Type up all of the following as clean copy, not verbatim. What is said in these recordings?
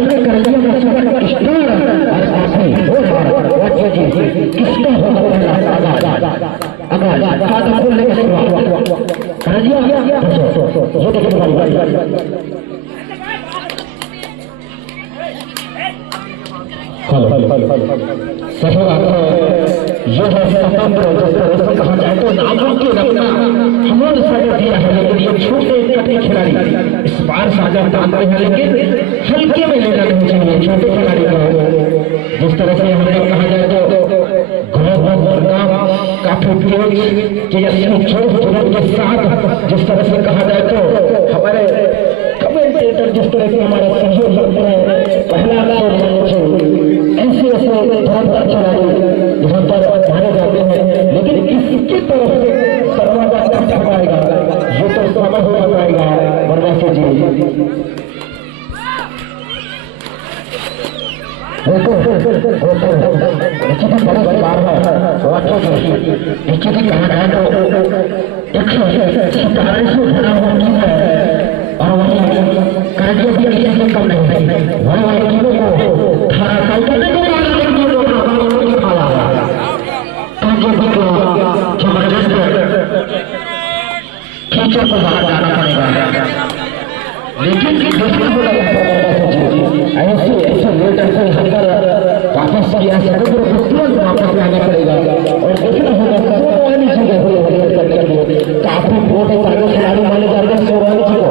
साल के करेंगे में सुपर स्टार और साथी किसका होगा अगर खाता खोलने के शुरुआत कर दिया ये देखिए हेलो सही बात है। ये है स्वतंत्र जिस कहा जाए तो नामों के रखना हमने साझा दिया है, लेकिन ये छोटे कटे खिलाड़ी इस बार साझा डालते हैं, लेकिन हल्के में लेना नहीं चाहिए छोटे खिलाड़ी को। जिस तरह से हमने कहा जाए तो काफी के साथ जिस तरह से कहा जाए तो हमारे कमेंटेटर जिस तरह से हमारे सहयोग करते हैं, पहला ऐसे ऐसे बहुत खिलाड़ी यहाँ पर माने जाते हैं, लेकिन किसकी तरफ से दरवाजा कब जा पाएगा ये तो समय हो पाएगा वरना से जी निश्चित बड़ी बड़ी बात है। निश्चित ही कहा जाए तो 147 भरा हुआ टीम है और वहीं कार्य भी किसी से कम नहीं है। वहाँ टीमों को खड़ा करने को जबरदस्त टीचर को बाहर जाना पड़ेगा, लेकिन ऐसे ऐसे लेटर से हटकर वापस तुरंत वापस आना पड़ेगा और देखना होगा सोरवानी जी को काफी मोटे ताकत खिलाड़ी माने जाते हैं सोरवानी जी को,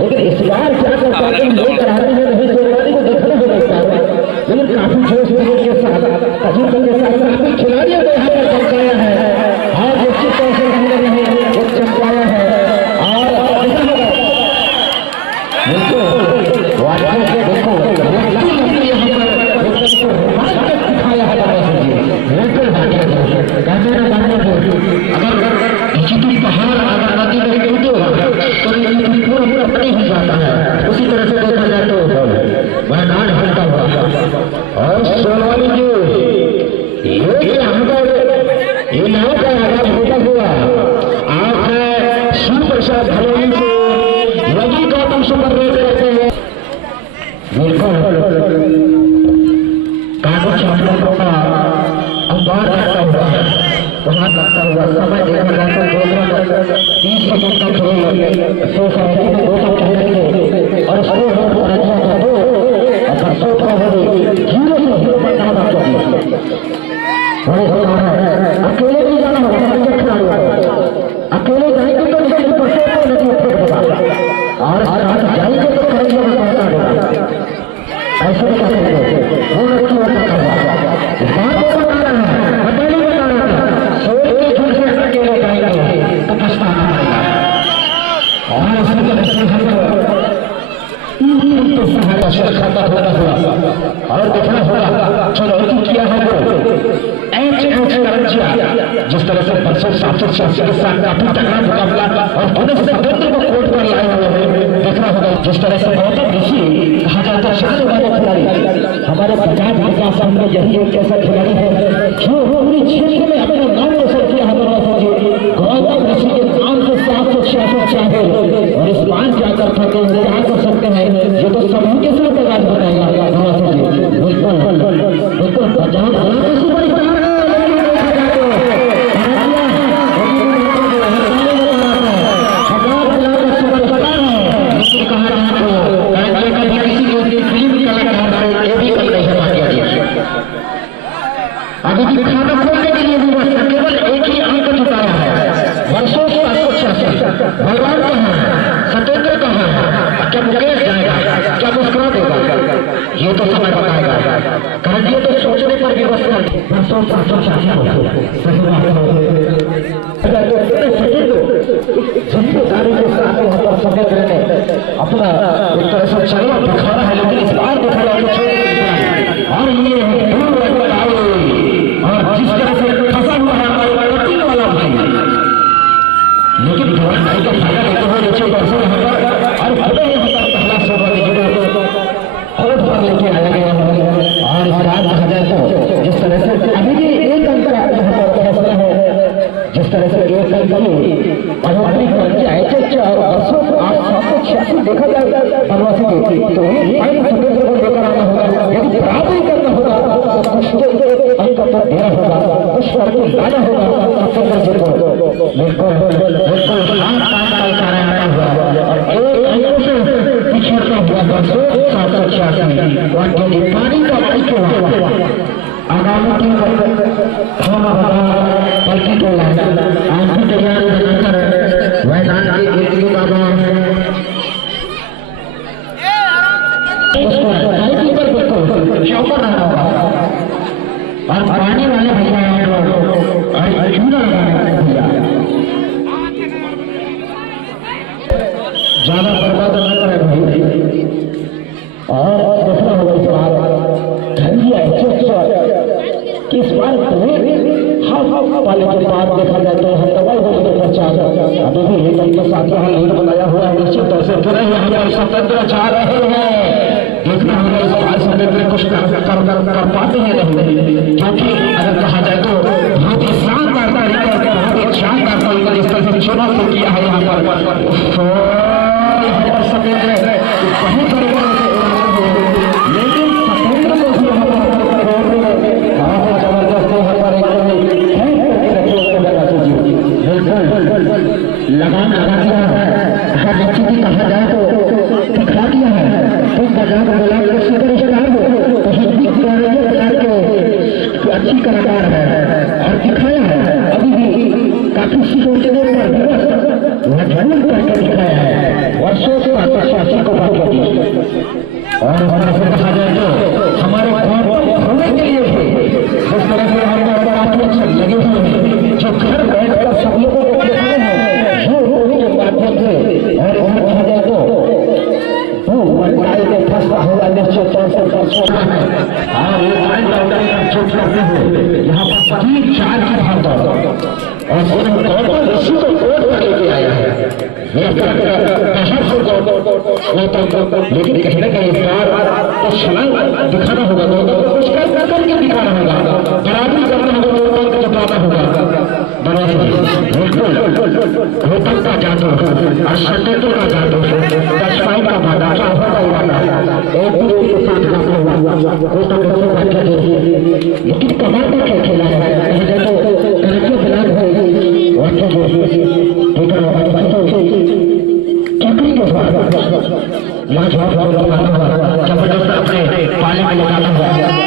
लेकिन इस बार क्या कर पाते हैं लोग कराते हैं नहीं सोरवानी को देखना होगा, लेकिन काफी जोश के साथ तजुर्बे के साथ काफी खिलाड़ियों को यहाँ पर चमकाया है और निश्चित तौर से हमने नहीं चमकाया है और उसी तरह से देखा जाए तो मैदान हल्का हुआ और सोनवानी जी ये नाव का आगाज होता हुआ आप शिव प्रसाद भलोई से रवि गौतम सुपर रेट रहते हैं कागज छात्रों का अंबार लगता हुआ है वहां लगता हुआ समय देखा जाता है 30 सेकंड का खेल और अकेले भी जाना होगा, अकेले जाएंगे तो और साथ जाएंगे तो करेंगे ऐसे वो लड़की बता रहा है सोच के झूठ से अकेले जाएंगे तो पछताना पड़ेगा और और देखना होगा चुनौती किया है जिस तरह से 786 के साथ काफी तगड़ा मुकाबला और पुनः स्वतंत्र को कोर्ट पर लाए हुए हैं। देखना होगा जिस तरह से गौतम ऋषि कहा जाता है शान वाले खिलाड़ी हमारे पंजाब विकास संघ में यही एक ऐसा खिलाड़ी है जो पूरी क्षेत्र में अपना नाम रोशन किया है। गौतम ऋषि के नाम से 766 चाहे और इस बार क्या कर सकते हैं क्या कर सकते हैं ये तो समूह के साथ आगाज बताएगा। बिल्कुल पंजाब अभी खाना खोलने के लिए भी केवल एक ही अंक जुटाया है वर्षों से 766 भगवान कहाँ है सतेंद्र कहाँ है क्या मुकेश जाएगा क्या मुस्कुरा देगा ये तो समय बताएगा कारण ये तो सोचने पर भी बस वर्षों 766 जिम्मेदारी के साथ यहाँ पर सतेंद्र ने अपना एक तरह से चलना दिखाना है, लेकिन इस बार दिखाया और ये और जिस तरह से फंसा हुआ है हमारे कठिन वाला भाई, लेकिन भाई का फायदा लेते हुए नीचे बरसों यहाँ पर और भले यहाँ पर पहला सोबा कोर्ट पर लेके आया गया है और इस रात कहा जाए तो जिस तरह से अभी भी एक अंक का यहाँ पर फैसला है, जिस तरह से एक अंक की बढ़ोतरी करके और वर्षों 766 85 देखा जाएगा बनवासी के तो फाइन सतेंद्र को लेकर आना होगा। यदि बराबरी करना होगा तो कुछ तो अंक तो देना होगा, कुछ करके लाना होगा सतेंद्र जी को। बिल्कुल बिल्कुल हाथ काम का इशारा आया हुआ और एक अंक से पिछड़ता हुआ 786 वाकई पानी का माइक हुआ। आगामी टीम खाना बल्कि टोला आंखों तैयार बनाकर मैदान के एक बाबा उसको साइकिल पर बिल्कुल चौपर रहा होगा और पानी वाले भैया और झूला लगाने भैया ज्यादा बर्बाद न करे भाई। और देखना होगा इस बार ठंडिया कि इस बार हाँ वाले के बाद देखा जाए तो हम दवाई हो गए प्रचार अभी भी हेतल के साथ यहाँ लीड बनाया हुआ है। निश्चित तौर से फिर यहाँ पर स्वतंत्र चाह रहे हैं। देखना होगा इस बार स्वतंत्र कुछ कर पाते हैं नहीं, क्योंकि अगर कहा जाए तो बहुत ही शानदार तरीका बहुत ही शानदार तरीका जिस तरह से चुनाव किया है यहाँ पर स्वतंत्र बहुत बड़े लेकिन स्वतंत्र को भी यहाँ लगान लगा दिया है। हर बच्चे की कहा जाए तो दिखा दिया है तो बाजार बोला सुपरस्टार हो तो हिंदी प्रकार के अच्छी कलाकार है और दिखाया है। अभी भी काफी सीटों के पर मजबूत करके दिखाया है। वर्षों से आत्मशासी को बात और कहा जाए तो हमारे घर होने के लिए भी जिस तरह से हमारे काफी अच्छे लगे हुए हैं जो घर बैठकर सब लोगों को देखते हैं और कहा जाए तो फंसता होगा निश्चित तौर से यहाँ पर 3-4 की भाग और इसी को कोर्ट में लेके आया है। लेकिन कहीं ना कहीं इस बार तो छलांग दिखाना होगा, कुछ करके दिखाना होगा, बराबरी करना होगा, जताना होगा। होटल का जादू और सटेटो का जादू दशपाई का बाधा क्या होगा इरादा एक दूसरे के साथ रखा हुआ लेकिन कमाल का क्या खेला है। कहीं जाए तो तरक्की बिलान है चक्री के द्वारा जबरदस्त अपने पाले में लगाना हुआ तो ऐसी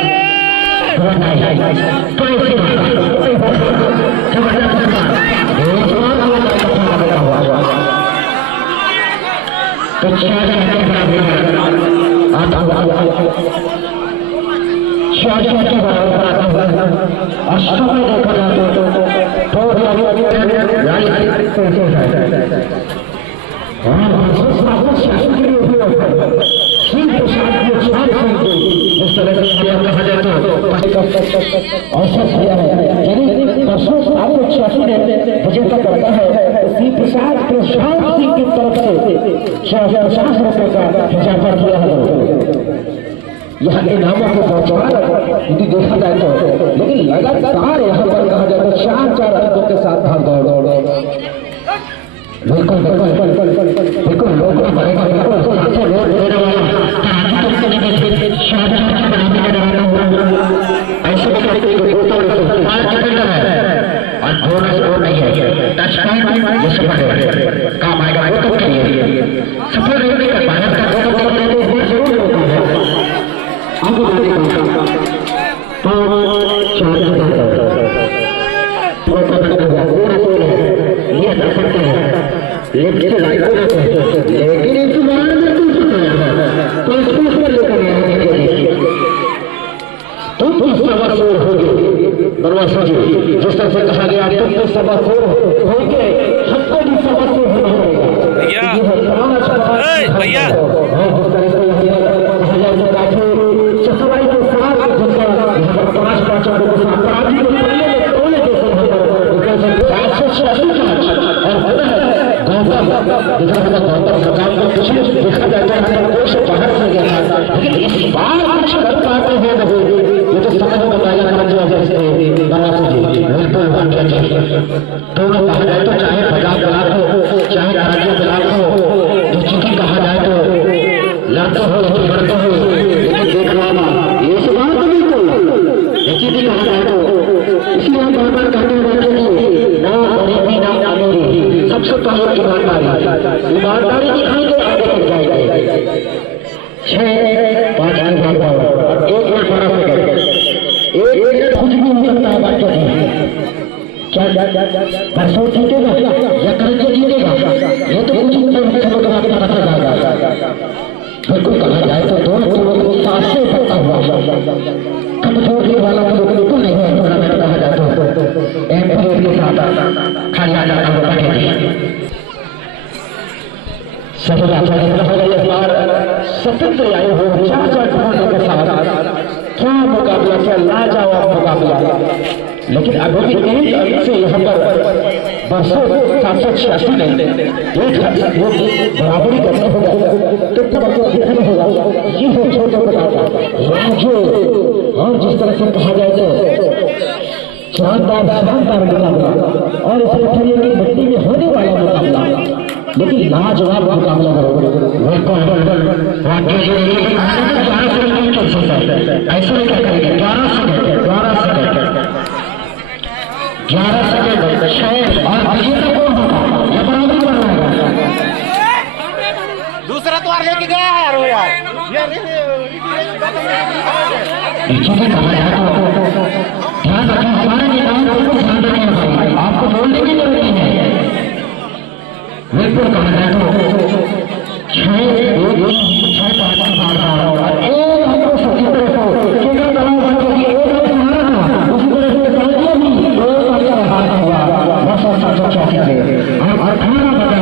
औसत दिया है यानी परसों 786 विजेता करता है श्री प्रसाद प्रशांत सिंह की तरफ से 50 रुपए का इजाफा किया है। यहाँ इनामों को पहुंचा यदि देखा जाए तो, लेकिन लगातार यहाँ पर कहा जाए तो 4-4 अंकों के साथ भाग दौड़ बिल्कुल बिल्कुल लोग बढ़ेगा ऐसे और नहीं है टच पॉइंट ये सफल है काम आएगा वो तो करिए सफल रहने का भारत का वो जरूर होता है आगे बढ़ने का ये कर सकते हैं लेकिन इस बार में तो इसको लेकर तुम तो सवार होगे बनवासी जी जिस तरह से कहा गया तुम तो सवार होगे हमको भी सवार होना भैया सफाई के साथ पांच अपराधी को तोड़ने के गौतम सरकार को पिछले देखा जाता है से बाहर से गया था लेकिन इस बार कुछ कर पाते हैं ये तो समझ में बताया दोनों कहा जाए तो चाहे 50 लाख हो चाहे 5 लाख हो जो चूंकि कहा कहा जाए तो इसलिए हम बार बार कहते हैं बच्चों की ना गरीबी ना अमीरी, सबसे पहले ईमानदारी दिखाएंगे, आगे तक जाएंगे। 6-5 की बात और 1 मिनट 12 सेकंड, 1 मिनट कुछ भी हो सकता है बच्चों की। क्या परसों जीतेगा या कल से जीतेगा ये तो कुछ समय के बाद पता चल जाएगा। बिल्कुल कहा जाए तो दोनों साथ से पक्का हुआ कमजोर के वालों को बिल्कुल नहीं है टूर्नामेंट कहा जाए तो एम के साथ खाना जाता हुआ बैठे सभी स्वतंत्र आए हो 4-4 खिलाड़ियों के साथ क्या मुकाबला, क्या लाजवाब मुकाबला। लेकिन अभी भी एक से यहाँ पर बरसों 786 ने बराबरी करना होगा तो दिखाना होगा। ये है छोटे राज्य और जिस तरह से कहा जाए तो शानदार मुकाबला और इस पत्थरियों की मिट्टी में होने वाला मुकाबला, लेकिन लाजवाब मुकाबला ऐसा नहीं क्या करेंगे। 11 सेकंड 6 और विजेता कौन होगा ये बराबरी करना है। दूसरा द्वार लेके गया है यार वो यार पीछे से कहा जाए तो ध्यान रखें, हमारे नेताओं को ध्यान रखें, आपको बोलने की जरूरत नहीं है। बिल्कुल कहा जाए तो 6-5 की बात और एक हमको सही तरह से केवल तलाव बन गई, एक हमने हारा था उसी तरह से दिया भी 2 हारा हुआ 784 से और 18 बचा